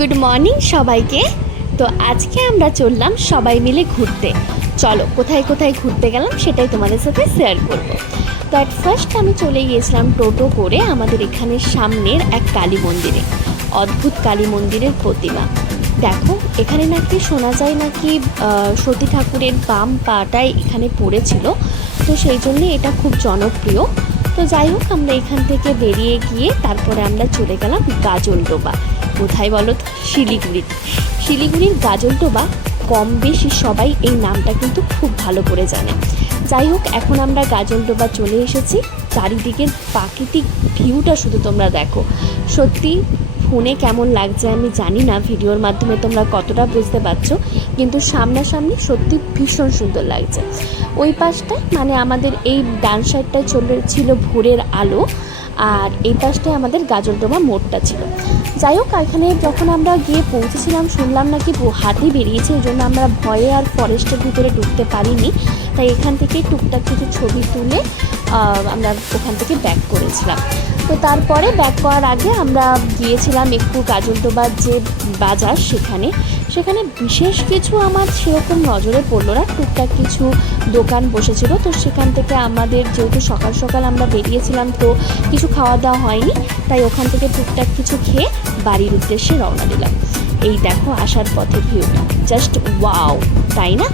Good morning সবাইকে। তো আজকে আমরা চললাম সবাই মিলে ঘুরতে। চলো কোথায় কোথায় ঘুরতে গেলাম সেটাই তোমাদের সাথে শেয়ার করব। তো অ্যাট ফার্স্ট আমি চলে গিয়েছিলাম টোটো করে আমাদের এখানে সামনের এক কালী মন্দিরে, অদ্ভুত কালী মন্দিরের প্রতিমা। দেখো এখানে নাকি শোনা যায় নাকি সতী ঠাকুরের বাম পাটাই এখানে পড়েছিল, তো সেই জন্যে এটা খুব জনপ্রিয়। তো যাই হোক, আমরা এখান থেকে বেরিয়ে গিয়ে তারপরে আমরা চলে গেলাম গাজলডোবা। কোথায় বলো তো? শিলিগুড়ির গাজলডোবা। কম বেশি সবাই এই নামটা কিন্তু খুব ভালো করে জানে। যাই হোক, এখন আমরা গাজলডোবা চলে এসেছি। চারিদিকের প্রাকৃতিক ভিউটা শুধু তোমরা দেখো। সত্যি ফোনে কেমন লাগছে আমি জানি না, ভিডিওর মাধ্যমে তোমরা কতটা বুঝতে পারছো, কিন্তু সামনাসামনি সত্যি ভীষণ সুন্দর লাগছে। ওই পাশটায় মানে আমাদের এই ডান সাইডটায় ছিল ভোরের আলো, আর এই পাশটায় আমাদের গাজলডোবা মোড়টা ছিল। যাই হোক, এখানে যখন আমরা গিয়ে পৌঁছেছিলাম শুনলাম নাকি হাতি বেরিয়েছে, এই জন্য আমরা ভয়ে আর ফরেস্টের ভিতরে ঢুকতে পারিনি। তাই এখান থেকে টুকটাক কিছু ছবি তুলে আমরা ওখান থেকে ব্যাক করেছিলাম। তো তারপরে ব্যাক করার আগে আমরা গিয়েছিলাম একটু গাজলডোবার যে বাজার, সেখানে বিশেষ কিছু আমার সেরকম নজরে পড়লো না। টুকটাক কিছু দোকান বসেছিল, তো সেখান থেকে আমাদের যেহেতু সকাল সকাল আমরা বেরিয়েছিলাম তো কিছু খাওয়া দাওয়া হয়নি, তাই ওখান থেকে টুকটাক কিছু খেয়ে বাড়ির উদ্দেশ্যে রওনা দিলাম। এই দেখো আসার পথে ভিউটা, জাস্ট ওয়াও, তাই না?